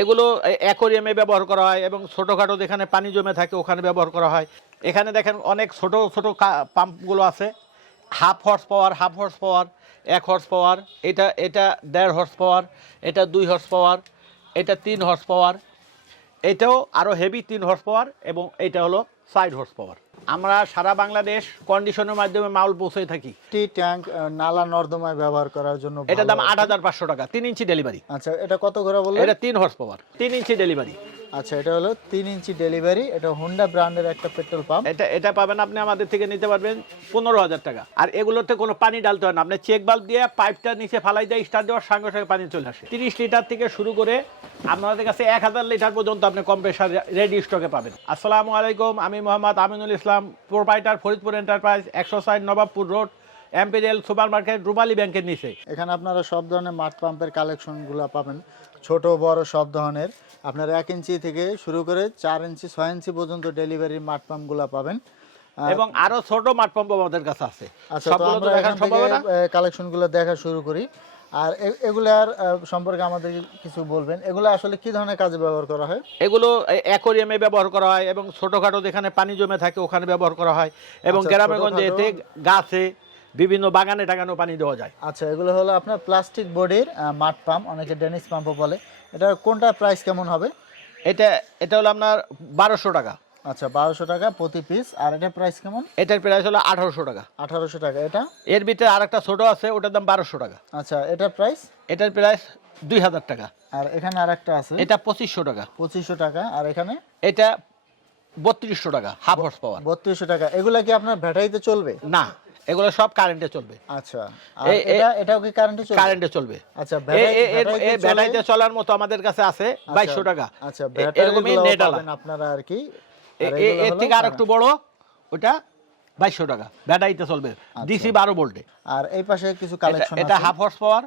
এগুলো অ্যাকোরিয়ামে ব্যবহার করা হয় এবং ছোটোখাটো যেখানে পানি জমে থাকে ওখানে ব্যবহার করা হয়। এখানে দেখেন অনেক ছোট ছোট পাম্পগুলো আছে। Half horse power, half horse power, এক হর্স পাওয়ার, এটা এটা দেড় হর্স পাওয়ার, এটা দুই হর্স পাওয়ার, এটা তিন হর্স পাওয়ার এটাও আরও হেভি তিন হর্স পাওয়ার এবং এটা হলো সাইড হর্স পাওয়ার আমরা সারা বাংলাদেশ কন্ডিশনের মাধ্যমে মাল পৌঁছে থাকি। টি ট্যাঙ্ক নালা নর্দমায় ব্যবহার করার জন্য এটা দাম আট হাজার পাঁচশো টাকা তিন ইঞ্চি ডেলিভারি আচ্ছা এটা কত ঘোরা বলব এটা তিন হর্স পাওয়ার তিন ইঞ্চি ডেলিভারি আচ্ছা এটা হলো তিন ইঞ্চি ডেলিভারি। এটা হোন্ডা ব্র্যান্ডের একটা পেট্রোল পাম্প। এটা এটা পাবেন আপনি আমাদের থেকে নিতে পারবেন পনেরো হাজার টাকা। আর এগুলোতে কোনো পানি ডালতে হয় না। আপনি চেক বাল্ব দিয়ে পাইপটা নিচে ফালাই দিয়ে স্টার্ট দেওয়ার সঙ্গে সঙ্গে পানি চলে আসে। তিরিশ লিটার থেকে শুরু করে আপনাদের কাছে এক হাজার লিটার পর্যন্ত আপনি কম্প্রেসার রেডি স্টকে পাবেন। আসসালামু আলাইকুম আমি মোহাম্মদ আমিনুল ইসলাম প্রোপাইটার ফরিদপুর এন্টারপ্রাইজ একশো side Nawabpur road imperial super market রুমালী ব্যাংকের নিচে। এখানে আপনারা সব ধরনের মাঠ পাম্পের কালেকশনগুলো পাবেন। ছোট বড় সব ধরনের। আপনার এক ইঞ্চি থেকে শুরু করে চার ইঞ্চি ছয় ইঞ্চি পর্যন্ত ডেলিভারি মাঠ পাম্পগুলো পাবেন। এবং আরও ছোট মাঠ পাম্প আমাদের কাছে আছে। আচ্ছা তো আমরা দেখা এখান থেকে কালেকশনগুলো দেখা শুরু করি। আর এগুলার সম্পর্কে আমাদের কিছু বলবেন। এগুলো আসলে কি ধরনের কাজে ব্যবহার করা হয়? এগুলো অ্যাকোরিয়ামে ব্যবহার করা হয় এবং ছোটখাটো যেখানে পানি জমে থাকে ওখানে ব্যবহার করা হয়। এবং আচ্ছা, গ্রামে গঞ্জে এতে গাছে বিভিন্ন বাগানে টাগানো পানি দেওয়া যায়। আচ্ছা এগুলো হলো আপনার প্লাস্টিক বডির মাঠ পাম্প অনেকে ডেনিস পাম্পও বলে। এটা কোনটা প্রাইস কেমন হবে? এটা এটা হলো আপনার বারোশো টাকা। আচ্ছা বারোশো টাকা প্রতি পিস আর এটা প্রাইস কেমন? এটার প্রাইস হলো আঠারোশো টাকা। আঠারোশো টাকা। এটা? এর ভিতরে আরেকটা ছোটো আছে ওটার দাম বারোশো টাকা। আচ্ছা এটার প্রাইস এটার প্রাইস দুই হাজার টাকা। আর এখানে আর একটা আছে? এটা পঁচিশশো টাকা। পঁচিশশো টাকা। আর এখানে? এটা বত্রিশশো টাকা হাফ হর্স পাওয়ার বত্রিশশো টাকা। এগুলা কি আপনার ব্যাটারিতে চলবে? না। এগুলো সব কারেন্টে চলবে। আচ্ছা এই- এই- এটা এটাও কি কারেন্টে চলবে? কারেন্টে চলবে। আচ্ছা এ- ব্যাটারি এ- এর- ব্যাটারিতে বেলাইতে চলার মতো আমাদের কাছে আছে বাইশশো টাকা। আচ্ছা এরকমই নেট আলা। পাবেন আপনারা আর কি? এর থেকে আর একটু বড় ওটা বাইশশো টাকা। ব্যাটারিতে চলবে। ডিসি বারো ভোল্টে আর এই পাশে কিছু কালেকশন এটা হাফ হর্স পাওয়ার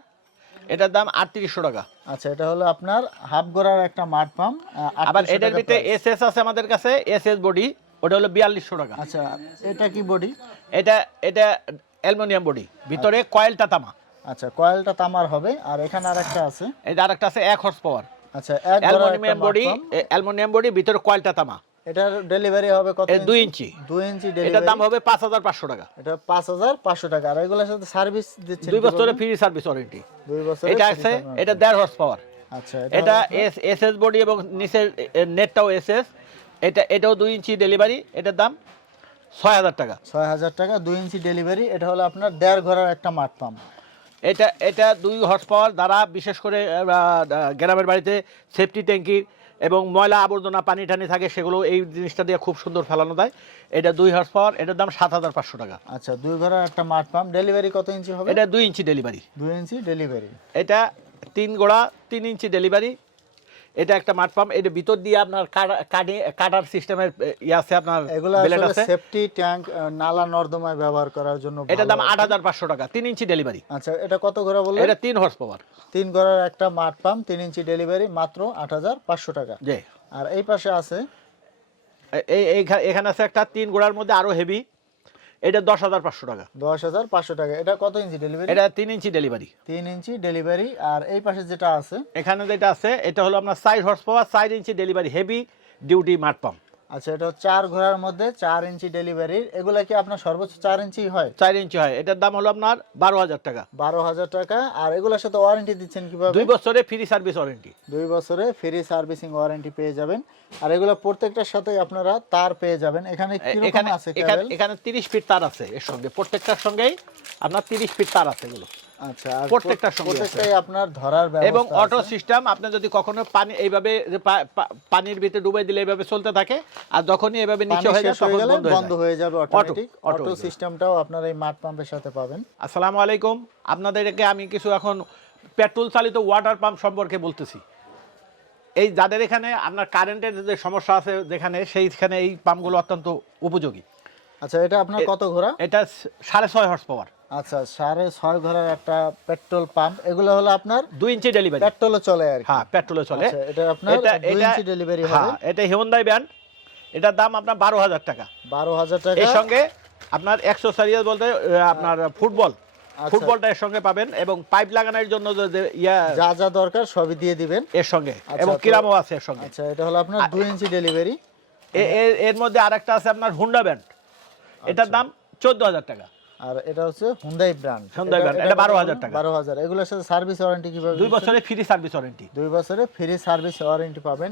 এটার দাম আটত্রিশশো টাকা। আচ্ছা এটা হলো আপনার হাফ গোড়ার একটা মাঠ পাম্প আবার এটার ভিতরে এস এস আছে আমাদের কাছে এস এস বডি ওটা হলো বিয়াল্লিশশো টাকা। আচ্ছা এটা কি বডি? এটা এটা অ্যালুমিনিয়াম বডি ভিতরে কয়েলটা তামা। আচ্ছা কয়েলটা তামার হবে আর এখানে আরেকটা আছে। এটা আরেকটা আছে এক হর্স পাওয়ার আচ্ছা অ্যালুমিনিয়াম বডি। অ্যালুমিনিয়াম বডি ভিতরে কয়েলটা তামা। এটার ডেলিভারি হবে কত এ দুই ইঞ্চি? দুই ইঞ্চি এটার দাম হবে পাঁচ হাজার পাঁচশো টাকা। এটা পাঁচ হাজার পাঁচশো টাকা। আর এগুলোর সাথে সার্ভিস দিচ্ছেন দুই কি বছরে ফ্রি সার্ভিস ওয়ারেন্টি দুই বছর এটা আছে এটা দেড় হর্স পাওয়ার আচ্ছা এটা এস এস এস বডি এবং নিচের নেটটাও এস এস এটা এটাও দুই ইঞ্চি ডেলিভারি এটার দাম ছয় হাজার টাকা। ছয় হাজার টাকা দুই ইঞ্চি ডেলিভারি এটা হলো আপনার দেড় ঘরের একটা মাঠ পাম্প। এটা এটা দুই হর্স পাওয়ার দ্বারা বিশেষ করে গ্রামের বাড়িতে সেফটি ট্যাঙ্কি এবং ময়লা আবর্জনা পানি টানি থাকে সেগুলো এই জিনিসটা দিয়ে খুব সুন্দর ফেলানো যায় এটা দুই হর্স পাওয়ার এটার দাম সাত হাজার পাঁচশো টাকা। আচ্ছা দুই ঘরের একটা মাঠ পাম্প ডেলিভারি কত ইঞ্চি হবে? এটা দুই ইঞ্চি ডেলিভারি দুই ইঞ্চি ডেলিভারি এটা তিন গোড়া তিন ইঞ্চি ডেলিভারি এটা একটা মাঠ পাম্প এটা ভিতর দিয়ে আপনার কাটা- কাটে কাটার সিস্টেমের ইয়ে আছে আপনার এগুলো আছে। সেফটি ট্যাঙ্ক নালা নর্দমায় ব্যবহার করার জন্য ভালো। দাম আছে। আট হাজার পাঁচশো টাকা তিন ইঞ্চি ডেলিভারি আচ্ছা এটা কত ঘোরা বললেন? এটা তিন হর্স পাওয়ার তিন ঘরের একটা মাঠ পাম্প তিন ইঞ্চি ডেলিভারি মাত্র আট হাজার পাঁচশো টাকা। যে আর এই পাশে আছে? এই এখানে আছে একটা তিন গোড়ার মধ্যে আরও হেভি এটা দশ হাজার পাঁচশো টাকা। দশ হাজার পাঁচশো টাকা। এটা কত ইঞ্চি ডেলিভারি এটা তিন ইঞ্চি ডেলিভারি তিন ইঞ্চি ডেলিভারি আর এই পাশে যেটা আছে? এখানে যেটা আছে এটা হলো আপনার সাইড হর্স পাওয়ার সাইড ইঞ্চি ডেলিভারি হেভি ডিউটি মাঠ পাম্প আচ্ছা এটা চার ঘোড়ার মধ্যে চার ইঞ্চি ডেলিভারি এগুলা কি আপনার সর্বোচ্চ চার ইঞ্চি হয়? চার ইঞ্চি হয়। এটার দাম হলো আপনার বারো হাজার টাকা। বারো হাজার টাকা। আর এগুলোর সাথে ওয়ারেন্টি দিচ্ছেন কীভাবে? দুই বছরে ফ্রি সার্ভিস ওয়ারেন্টি দুই বছরে ফ্রি সার্ভিসিং ওয়ারেন্টি পেয়ে যাবেন। আর এগুলো প্রত্যেকটার সাথে আপনারা তার পেয়ে যাবেন। এখানে এখানে আছে এখানে তিরিশ ফিট তার আছে এর সঙ্গে। প্রত্যেকটার সঙ্গেই আপনার তিরিশ ফিট তার আছে এগুলো। আচ্ছা আর প্রত্যেকটার প্রত্যেকটাই আপনার ধরার এবং অটো সিস্টেম আপনি যদি কখনো পানি এইভাবে পানির ভিতরে ডুবাই দিলে এইভাবে চলতে থাকে আর যখনই এভাবে নিচে হয়ে যায় তখন বন্ধ হয়ে যাবে অটোমেটিক অটো সিস্টেমটাও আপনার এই মাঠ পাম্পের সাথে পাবেন। আসসালামু আলাইকুম। আপনাদেরকে আমি কিছু এখন পেট্রোল চালিত ওয়াটার পাম্প সম্পর্কে বলতেছি। এই যাদের এখানে আপনার কারেন্টের যে সমস্যা আছে যেখানে সেইখানে এই পাম্পগুলো অত্যন্ত উপযোগী। আচ্ছা এটা আপনার কত ঘোরা এটা সাড়ে ছয় হর্স পাওয়ার আচ্ছা সাড়ে ছয় ঘোড়ার একটা পেট্রোল পাম্প এগুলো হলো আপনার দুই ইঞ্চি ডেলিভারি পেট্রোলে চলে আর হ্যাঁ পেট্রোলে চলে। আচ্ছা, এটা আপনার দুই ইঞ্চি ডেলিভারি হ্যাঁ এটা হিউন্দাই ব্যান্ড এটার দাম আপনার বারো হাজার টাকা। বারো হাজার টাকা। এর সঙ্গে আপনার একশো সারিয়াস বলতে আপনার ফুটবল আচ্ছা। ফুটবলটা এর সঙ্গে পাবেন এবং পাইপ লাগানোর জন্য যে যে ইয়া যা যা দরকার সবই দিয়ে দিবেন। এর সঙ্গে। আচ্ছা, এবং কিরামও আছে এর সঙ্গে। আচ্ছা এটা হলো আপনার দুই ইঞ্চি ডেলিভারি এর- মধ্যে আরেকটা আছে আপনার হুন্ডা ব্যান্ড এটার আচ্ছা। দাম চোদ্দ হাজার টাকা। আর এটা হচ্ছে হুন্ডাই ব্র্যান্ড Hyundai brand, এটা 12,000 টাকা। বারো হাজার। এগুলোর সাথে সার্ভিস ওয়ারেন্টি কীভাবে দুই? বছরের ফ্রি সার্ভিস ওয়ারেন্টি দুই বছরে ফ্রি সার্ভিস ওয়ারেন্টি পাবেন।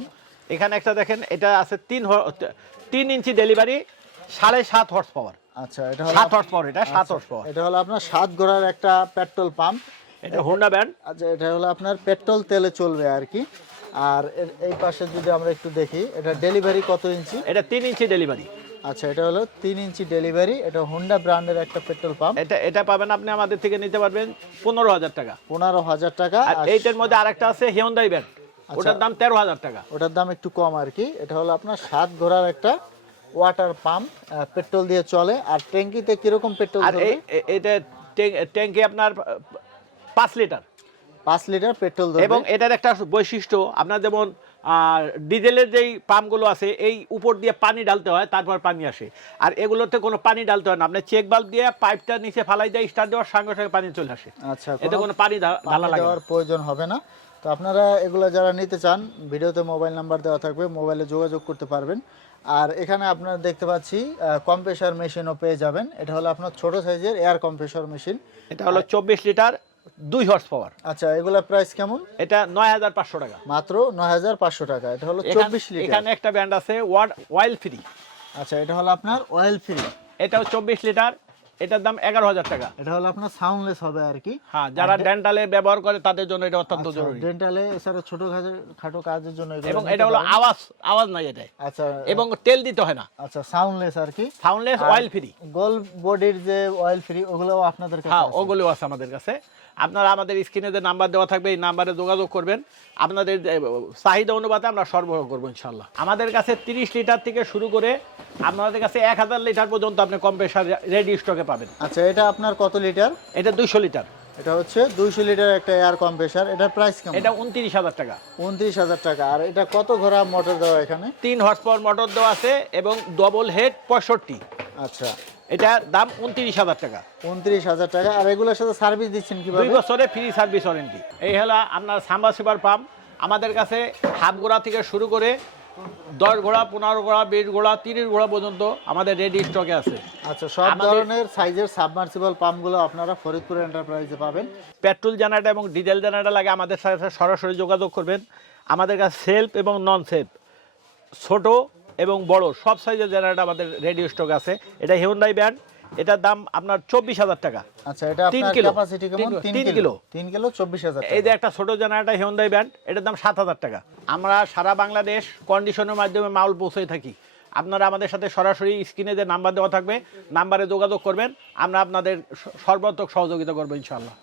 এখানে একটা দেখেন এটা আছে তিন হ- তিন ইঞ্চি ডেলিভারি সাড়ে সাত হর্স পাওয়ার আচ্ছা এটা হলো সাত হর্স পাওয়ার এটা সাত হর্স পাওয়ার এটা হলো আপনার সাত ঘোড়ার একটা পেট্রোল পাম্প এটা হুন্ডা ব্যান্ড আচ্ছা এটা হলো আপনার পেট্রোল তেলে চলবে আর কি। আর এই পাশে যদি আমরা একটু দেখি এটা ডেলিভারি কত ইঞ্চি? এটা তিন ইঞ্চি ডেলিভারি আচ্ছা এটা হলো তিন ইঞ্চি ডেলিভারি। এটা হোন্ডা ব্র্যান্ডের একটা পেট্রোল পাম্প এটা এটা পাবেন আপনি আমাদের থেকে নিতে পারবেন পনেরো হাজার টাকা। পনেরো হাজার টাকা। আর আর এইটার মধ্যে আরেকটা আছে হিয়ন্দাই ব্যান্ড ওটার দাম তেরো হাজার টাকা। ওটার দাম একটু কম আর কি। এটা হলো আপনার সাত ঘোড়ার একটা ওয়াটার পাম্প পেট্রোল দিয়ে চলে। আর ট্যাঙ্কিতে কীরকম পেট্রোল আর এটা ট্যাঙ্কি আপনার পাঁচ লিটার। পাঁচ লিটার পেট্রোল এবং এটার একটা বৈশিষ্ট্য আপনার যেমন ডিজেলের যেই পাম্পগুলো আছে এই উপর দিয়ে পানি ডালতে হয় তারপর পানি আসে। আর এগুলোতে কোনো পানি ডালতে হয় না। আপনি চেক বাল্ব দিয়ে পাইপটা নিচে ফালাই দিয়ে স্টার্ট দেওয়ার সঙ্গে সঙ্গে পানি চলে আসে। আচ্ছা এতে কোনো পানি ঢালা লাগে প্রয়োজন হবে না। তো আপনারা এগুলো যারা নিতে চান ভিডিওতে মোবাইল নাম্বার দেওয়া থাকবে মোবাইলে যোগাযোগ করতে পারবেন। আর এখানে আপনারা দেখতে পাচ্ছি কম্প্রেসার মেশিনও পেয়ে যাবেন। এটা হলো আপনার ছোট সাইজের এয়ার কম্প্রেসর মেশিন এটা হলো চব্বিশ লিটার দুই হর্স পাওয়ার আচ্ছা এগুলা প্রাইস কেমন? এটা নয় হাজার পাঁচশো টাকা। মাত্র নয় হাজার পাঁচশো টাকা। এটা হলো চব্বিশ লিটার এখানে একটা ব্যান্ড আছে ওয়ার্ড অয়েল ফ্রি আচ্ছা এটা হলো আপনার অয়েল ফ্রি এটাও চব্বিশ লিটার এটার দাম এগারো হাজার টাকা। এটা হলো আপনার সাউন্ডলেস হবে আর কি। হ্যাঁ যারা ডেন্টালে ব্যবহার করে তাদের জন্য এটা অত্যন্ত জরুরি। ডেন্টালে এছাড়া ছোট খাটো কাজের জন্য এবং এটা হলো আওয়াজ আওয়াজ নাই এটাই আচ্ছা এবং তেল দিতে হয় না। আচ্ছা সাউন্ডলেস আর কি। সাউন্ডলেস অয়েল ফ্রি গোল বডির যে অয়েল ফ্রি ওগুলোও আপনাদের কাছে হ্যাঁ আছে? ওগুলো আছে আমাদের কাছে। আপনারা আমাদের স্ক্রিনে যে নাম্বার দেওয়া থাকবে এই নাম্বারে যোগাযোগ করবেন। আপনাদের চাহিদা অনুপাতে আমরা সরবরাহ করব ইনশাল্লাহ আমাদের কাছে তিরিশ লিটার থেকে শুরু করে আপনাদের কাছে এক হাজার লিটার পর্যন্ত আপনি কম প্রেশার রেডি স্টকে পাবেন। আচ্ছা এটা আপনার কত লিটার? এটা দুইশো লিটার। এটা হচ্ছে দুইশো লিটার একটা এয়ার কম্প্রেসার এটার প্রাইস কেমন? এটা উনত্রিশ হাজার টাকা। উনত্রিশ হাজার টাকা। আর এটা কত ঘোড়া মোটর দেওয়া এখানে? তিন হর্স পাওয়ার মোটর দেওয়া আছে এবং ডবল হেড পঁয়ষট্টি। আচ্ছা। এটা দাম উনত্রিশ হাজার টাকা। উনত্রিশ হাজার টাকা। আর এগুলোর সাথে সার্ভিস দিচ্ছেন দুই কীভাবে বছরে ফ্রি সার্ভিস ওয়ারেন্টি এই হলো আপনার সাম্বা সিপার পাম্প। আমাদের কাছে হাফ গোড়া থেকে শুরু করে দশ ঘোড়া পনেরো ঘোড়া বিশ ঘোড়া তিরিশ ঘোড়া পর্যন্ত আমাদের রেডি স্টকে আছে। আচ্ছা সব ধরনের সাইজের সাবমার্সিবল পাম্পগুলো আপনারা ফরিদপুর এন্টারপ্রাইজে পাবেন। পেট্রোল জেনারেটর এবং ডিজেল জেনারেটর লাগে আমাদের সাথে সরাসরি যোগাযোগ করবেন। আমাদের কাছে সেলফ এবং নন সেলফ ছোট এবং বড় সব সাইজের জেনারেটর আমাদের রেডি স্টক আছে। এটা হিউন্ডাই ব্যান্ড এটার দাম আপনার চব্বিশ হাজার টাকা। আচ্ছা এটা তিন আপনার কিলো। ক্যাপাসিটি কেমন? তিন- কিলো। তিন কিলো। চব্বিশ হাজার এই যে একটা ছোট জেনারেটর হিউন্ডাই ব্যান্ড এটার দাম সাত হাজার টাকা। আমরা সারা বাংলাদেশ কন্ডিশনের মাধ্যমে মাল পৌঁছে থাকি। আপনারা আমাদের সাথে সরাসরি স্ক্রিনে যে নাম্বার দেওয়া থাকবে নাম্বারে যোগাযোগ করবেন আমরা আপনাদের সর্বাত্মক সহযোগিতা করব ইনশাল্লাহ